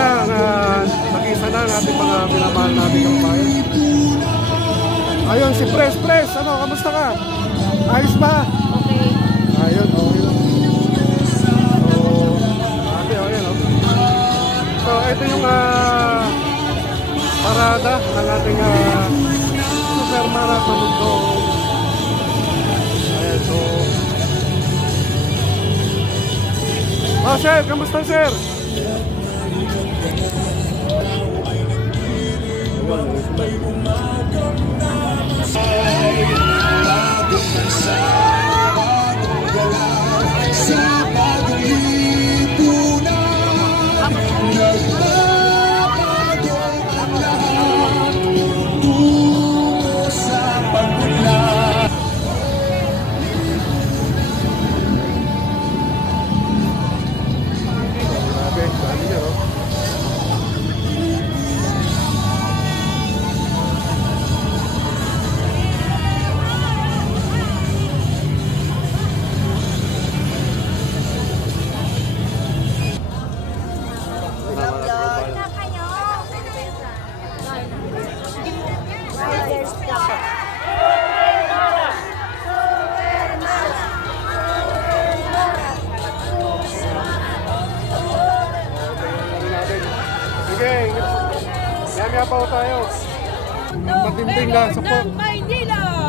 sana nakisa na ang ating mga minamahal natin kababayan. Ayun, si Pres, ano, kamusta ka? Ayos ba? Okay. Ayun, okay lang. So, ito yung parada ng ating super marathon mundo. Ayan, so sir, kamusta sir? Okay, yami pa tayo. Matinding na support.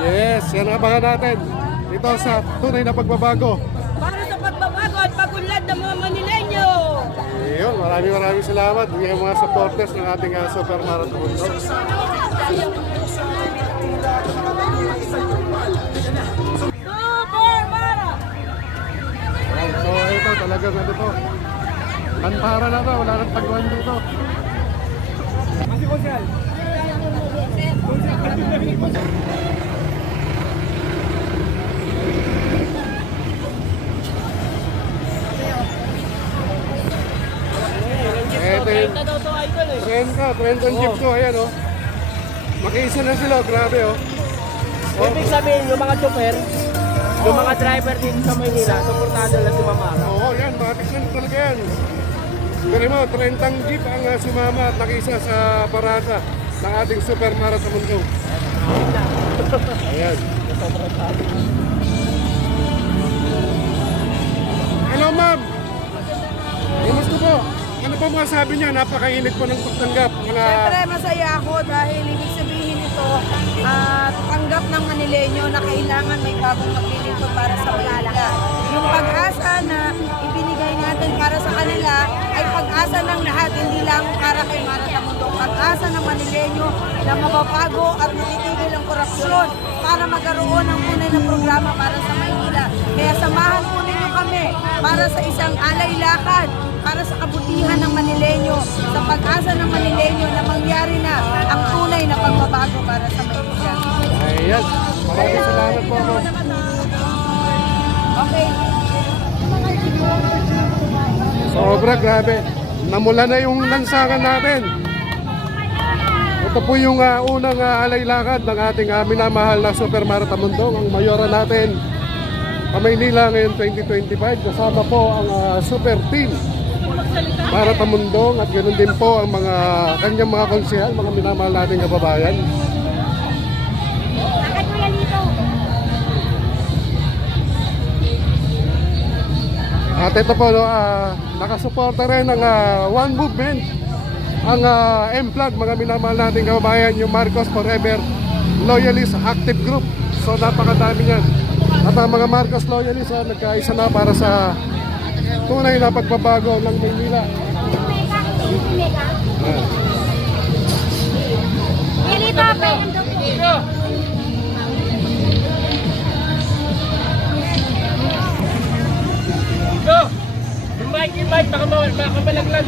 Yes, yan ang abangan natin dito sa tunay na pagbabago. Para sa pagbabago at pag-unlad ng mga Manileño. Ayun, maraming salamat yung mga supporters ng ating Super Marathon Mundo. Super Mara! So ito talagang ano to. Antara na to, wala nang taguan dito. Trend ang jeep ko, ayan o. Makiisa na sila, grabe o. Ibig sabihin, yung mga chopper, yung mga driver dito sa Maynila, suportado lang si Mamara. Oo, yan, mga tikman talaga yan. Gano'n mo, 30 jeep ang sumama at nakisa sa parada ng ating Super Marathon Mundo. Ayan. Hello ma'am! Kamusta po? Ano po mga sabi niya? Napakainit po ng pagtanggap. Siyempre masaya ako dahil ibig sabihin ito tanggap ng Manileño na kailangan may bagong maglilingkod para sa Manila. Yung pag-asa na ibinigay natin para sa kanila ay pag-asa ng lahat, hindi lang para kay Marathon Mundo. Pag-asa ng Manileño na mababago at matitigil ang korupsyon para magkaroon ng tunay na programa para sa Maynila. Kaya samahan po ninyo kami para sa isang alay lakad para sa kabutihan ng Manileño, sa pag-asa ng Manileño na mangyari na ang tunay na pagbabago para sa Maynila. Ayan, maraming salamat po ako. Okay. Sobra, grabe. Namula na yung lansangan natin. Ito po yung unang alaylakad ng ating minamahal na Super Marathon Mundo, ang mayora natin sa Maynila ngayon 2025. Kasama po ang Super Team Marathon Mundo at ganoon din po ang mga kanyang mga konsehal, mga minamahal nating kababayan. At ito po, nakasuporta rin ng One Movement, ang M-Flag, mga minamahal nating kababayan, yung Marcos Forever Loyalist Active Group. So napakadami yan. At ang mga Marcos Loyalist nagkaisa na para sa tunay na pagbabago ng Maynila. Go! Invite, baka malaglag.